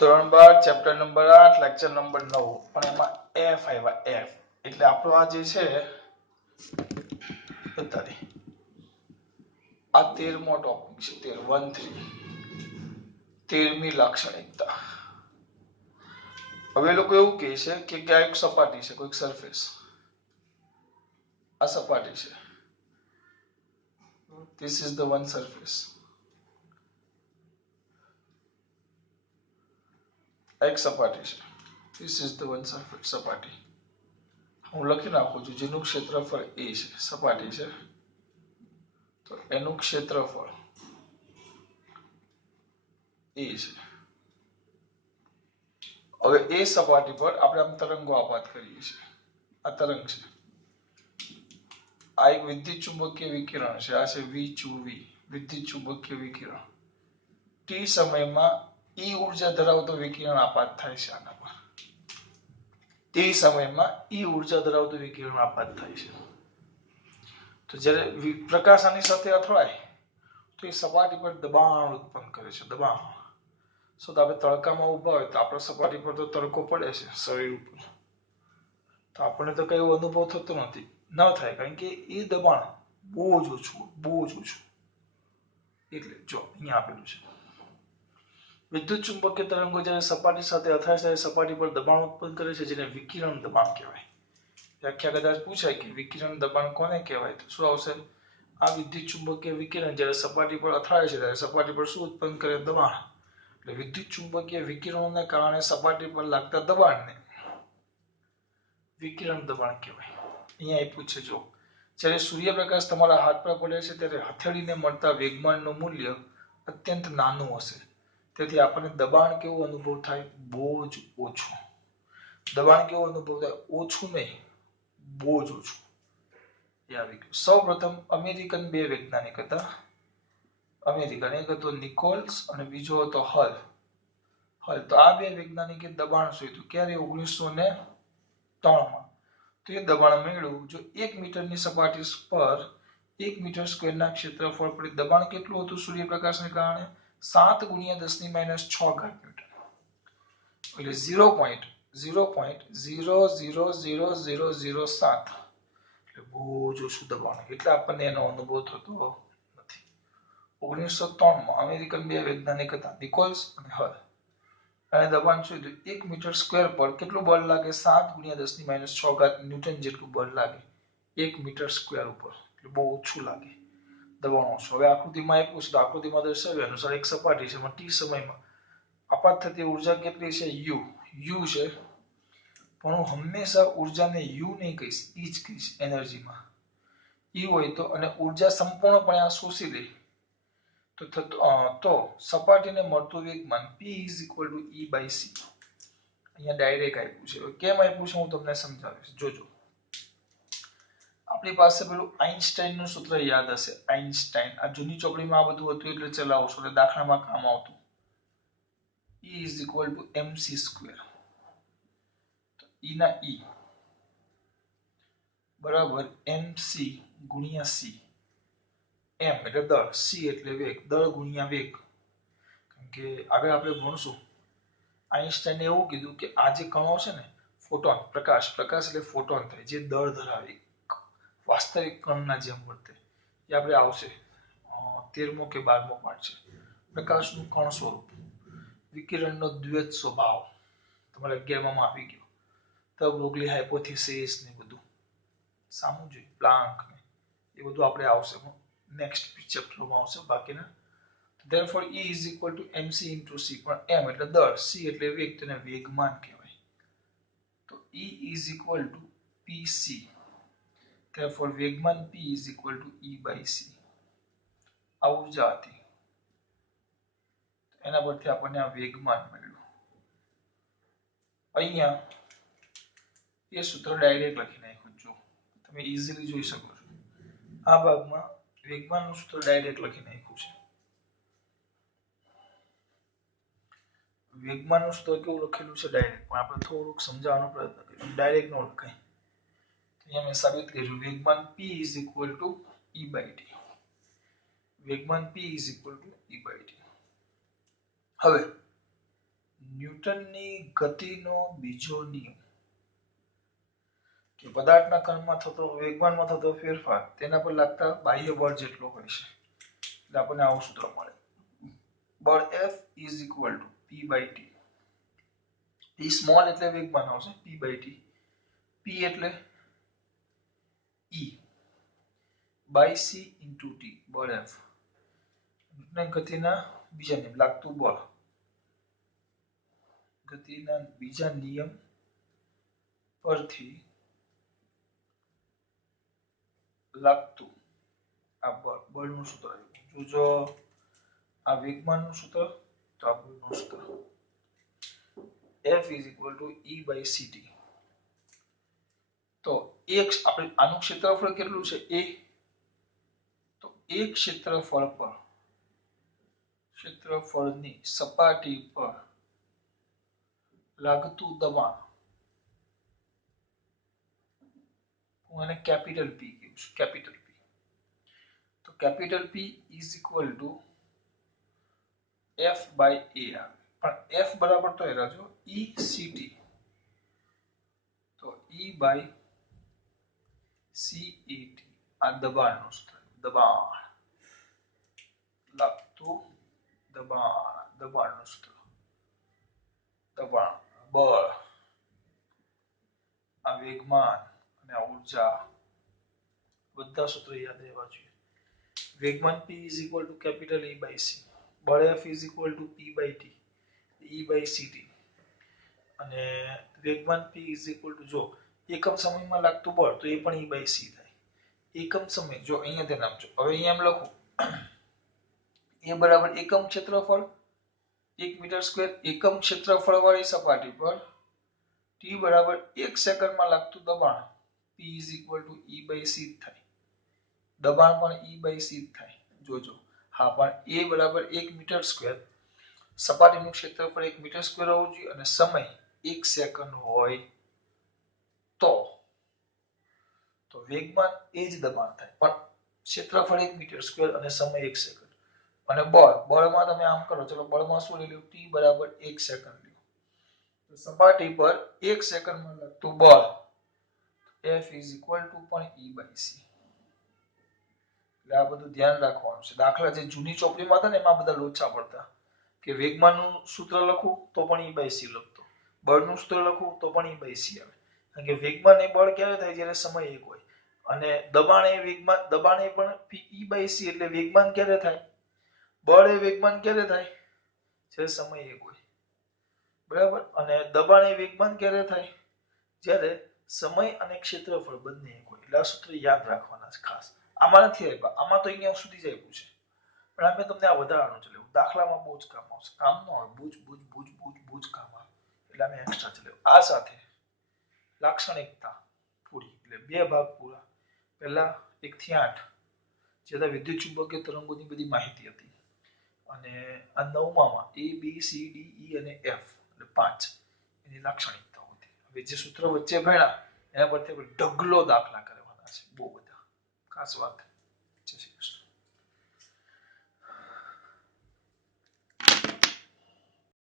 ધોરણ 12 chapter number 8 lecture number 9 પણ એમાં એફ આવ્યા એફ એટલે આપણો આ જે છે બતાડી આ 13મો ટોપિક છે 13મી લાક્ષણિકતા. હવે લોકો એવું કહે છે કે ક્યાં એક સપાટી છે કોઈક સરફેસ આ સપાટી છે this is the one surface એક સપાટી છે this is the one surface સપાટી હું લખી નાખું છું જેનું ક્ષેત્રફળ a છે સપાટી છે તો એનું ક્ષેત્રફળ a છે. હવે એ સપાટી પર આપણે આમ તરંગો આપાત કરીએ છીએ આ તરંગ છે આ એક વિદ્યુત ચુંબકીય વિકિરણ છે આ છે વી વિદ્યુત ચુંબકીય વિકિરણ ટી સમયમાં ઈ ઉર્જા ધરાવતું વિકિરણ આપાત થાય છે આના પર તે સમયમાં ઈ ઉર્જા ધરાવતું વિકિરણ આપાત થાય છે. તો જ્યારે પ્રકાશ આની સાથે અથડાય તો એ સપાટી પર દબાણ ઉત્પન્ન કરે છે દબાણ. તો આપણે તડકામાં ઊભા હોય તો આપણા સપાટી પર તો તડકો પડે છે શરીર ઉપર તો આપણને તો કઈ અનુભવ થતો નથી ન થાય કારણ કે એ દબાણ બહુ જ ઓછું એટલે જો અહીંયા આપેલું છે વિદ્યુત ચુંબકીય તરંગો જ્યારે સપાટી સાથે અથડાય ત્યારે સપાટી પર દબાણ ઉત્પન્ન કરે છે જેને વિકિરણ દબાણ કહેવાય. વ્યાખ્યા કદાચ પૂછાય કે વિકિરણ દબાણ કોને કહેવાય તો શું આવશે આ વિદ્યુત ચુંબકીય વિકિરણ જ્યારે સપાટી પર અથડાય છે ત્યારે સપાટી પર શું ઉત્પન્ન કરે દબાણ એટલે વિદ્યુત ચુંબકીય વિકિરણોને કારણે સપાટી પર લાગતા દબાણને વિકિરણ દબાણ કહેવાય. અહીંયા આપ્યું છે જો જ્યારે સૂર્યપ્રકાશ તમારા હાથ પર પડે છે ત્યારે હથેળીને મળતા વેગમાનનું મૂલ્ય અત્યંત નાનું હશે તેથી આપણને દબાણ કેવું અનુભવ થાય બહુ જ ઓછું. દબાણ કેવું અનુભવ થાય ઓછું નહીં બહુ જ ઓછું. એ આવી ગયું. સૌપ્રથમ અમેરિકન બે વૈજ્ઞાનિક હતા અમેરિકન એક હતો નિકોલ્સ અને બીજો હતો હલ તો આ બે વૈજ્ઞાનિકે દબાણ શોધ્યું ક્યારે 1903માં તો એ દબાણ મેળવ્યું જો 1 મીટરની સપાટી પર 1 મીટર સ્ક્વેરના ક્ષેત્રફળ પર દબાણ કેટલું હતું સૂર્યપ્રકાશને કારણે 7 × 10⁻6 ન્યૂટન એટલે 0.0000007 એટલે બહુ જ ઓછું દબાણ એટલે આપણને એનો અનુભવ થતો નથી. 1903માં અમેરિકન બે વૈજ્ઞાનિક હતા નિકોલ્સ અને હલ અને દબાણ શોધ્યું 1 મીટર સ્ક્વેર પર કેટલું બળ લાગે 7 × 10⁻6 ન્યૂટન જેટલું બળ લાગે 1 મીટર સ્ક્વેર ઉપર એટલે બહુ ઓછું લાગે દબાણ ઓછું. હવે આકૃતિમાં આપ્યું છે તો આકૃતિમાં દર્શાવ્યા અનુસાર એક સપાટી છે એમાં ટી સમયમાં આપાત થતી ઉર્જા કેટલી છે યુ છે પણ હું હંમેશા ઉર્જાને યુ નહીં કહીશ ઈ જ કહીશ એનર્જીમાં ઈ હોય તો અને ઉર્જા સંપૂર્ણપણે આ શોષી લે તો સપાટીને મળતું વેગમાન P = E/c અહીંયા ડાયરેક્ટ આપ્યું છે. કેમ આપ્યું છે હું તમને સમજાવીશ જોજો. આપણી પાસે પેલું આઈન્સ્ટાઈનનું સૂત્ર યાદ હશે આઈન્સ્ટાઈન આ જૂની ચોપડીમાં આ બધું હતું એટલે ચલાવશો એટલે દાખલામાં કામ આવતું E = mc². તો E ના E બરાબર mc × c m એટલે દળ c એટલે વેગ દળ ગુણ્યા વેગ કારણ કે આગળ આપણે ભણશું આઈન્સ્ટાઈને એવું કીધું કે આ જે કણો છે ને ફોટોન પ્રકાશ એટલે ફોટોન થાય જે દળ ધરાવે વાસ્તવિક કણના જેમ વર્તે એ આપણે આવશે 13મો કે 12મો પાઠ છે પ્રકાશનું કણ સ્વરૂપ વિકિરણનો દ્વૈત સ્વભાવ તમારે 11માં આવી ગયો તો બ્રોગલી હાઇપોથિસિસ ને બધું સામું જોઈએ પ્લાન્ક ને એ બધું આપણે આવશે નેક્સ્ટ ચેપ્ટરમાં આવશે બાકીના. Therefore E is equal to mc into c પણ m એટલે દળ c એટલે વેગ તેને વેગમાન કહેવાય તો E is equal to pc. Therefore વેગમાન P is equal to E/c આ ઉર્જા હતી એના પરથી આપણને આ વેગમાન મળ્યું. અહીંયા એ સૂત્ર ડાયરેક્ટ લખી નાખ્યું જો તમે ઈઝીલી જોઈ શકો છો આ ભાગમાં વેગમાનનું સૂત્ર ડાયરેક્ટ લખી નાખ્યું છે. વેગમાનનું સૂત્ર કેવું લખેલું છે ડાયરેક્ટ પણ આપણે થોડુંક સમજાવવાનો પ્રયત્ન કરીએ ડાયરેક્ટ નો લખાય. અહીંયા મેં સાબિત કર્યું વેગમાન P = E/t વેગમાન P = E/t. હવે ન્યૂટનની ગતિનો બીજો નિયમ કે પદાર્થના કણમાં થતો વેગમાનમાં થતો ફેરફાર તેના પર લાગતા બાહ્ય બળ જેટલો હોય છે. એટલે આપણને આવું સૂત્ર મળે. બળ F is equal to P by T. P small એટલે વેગમાન આવશે P by T. P એટલે E by C into T બળ F. ગતિના બીજા નિયમ લાગતું બળ. ગતિના બીજા નિયમ પરથી લાગતું આ બળનું સૂત્ર આવ્યું. જો આ વેગમાનનું સૂત્ર તો આ બળનું સૂત્ર F is equal to E by CT. તો એક આપણે આનું ક્ષેત્રફળ કેટલું છે A, તો એક ક્ષેત્રફળની સપાટી પર લાગતું દબાણ હું એને કેપિટલ P કહું છું. Capital P. તો capital P is equal to F by A. પણ F બરાબર તો એ રાજો ECT. તો E by CET આ દબાણનું સૂત્ર. દબાણ લાગતું દબાણનું સૂત્ર. દબાણ બળ આ વેગમાન અને આ ઊર્જા બધા સૂત્ર યાદ રહેવા જોઈએ. વેગમાન P is equal to capital E by C. બળ F is equal to P by T. E by CT. અને વેગમાન P is equal to જો એકમ સમયમાં લાગતું બળ તો એ પણ E by C થાય. એકમ સમય જો અહીંયા ધ્યાન આપજો. હવે અહીંયા એમ લખું એ બરાબર એકમ ક્ષેત્રફળ 1 મીટર સ્ક્વેર એકમ ક્ષેત્રફળ વાળી સપાટી પર T બરાબર 1 સેકન્ડમાં લાગતું દબાણ P is equal to E by C થાય. દબાણ પણ E by C થાય. જોજો હા પણ A બરાબર 1 મીટર સ્ક્વેર સપાટીનું ક્ષેત્રફળ 1 મીટર સ્ક્વેર હોવું જોઈએ અને સમય 1 સેકન્ડ હોય તો વેગમાન એ જ દબાણ થાય પણ ક્ષેત્રફળ 1 મીટર સ્ક્વેર અને સમય 1 સેકન્ડ. અને બળમાં તમે આમ કરો ચલો બળમાં શું લઈ લ્યો T બરાબર 1 સેકન્ડ લ્યો. તો સપાટી પર 1 સેકન્ડમાં લાગતું બળ F is equal to પણ E by C. એટલે આ બધું ધ્યાન રાખવાનું છે. દાખલા જે જૂની ચોપડીમાં હતા ને એમાં બધા લોચા પડતા કે વેગમાનનું સૂત્ર લખું તો પણ E by C લખતો, બળનું સૂત્ર લખું તો પણ E by C આવે. કારણ કે વેગમાન એ બળ ક્યારે થાય જ્યારે સમય એક હોય અને દબાણ એ પણ E by C એટલે વેગમાન ક્યારે થાય બળ એ વેગમાન ક્યારે થાય જ્યારે સમય એક હોય. બરાબર. અને દબાણ એ વેગમાન ક્યારે થાય જ્યારે સમય અને ક્ષેત્રફળ બંને એક હોય. એટલે આ સૂત્ર યાદ રાખવાના છે ખાસ. આમાં નથી આપ્યા, આમાં તો અહીંયા સુધી જ આપ્યું છે પણ અમે તમને આ વધારાનું ચલાવ્યું. દાખલામાં બહુ જ કામ આવશે. કામ ન હોય બહુ જ કામ આવે એટલે અમે એક્સ્ટ્રા ચલાવ્યું. આ સાથે લાક્ષણિકતા પૂરી એટલે બે ભાગ પૂરા. પહેલા 1 થી 8 જેના વિદ્યુત ચુંબકીય તરંગોની બધી માહિતી હતી અને આ નવમામાં A B C D E અને F એટલે 5 એની લાક્ષણિકતાઓ હતી. હવે જે સૂત્ર વચ્ચે ભણ્યા એના પરથી ઢગલો દાખલા કરવાના છે બહુ બધા. ખાસ વાત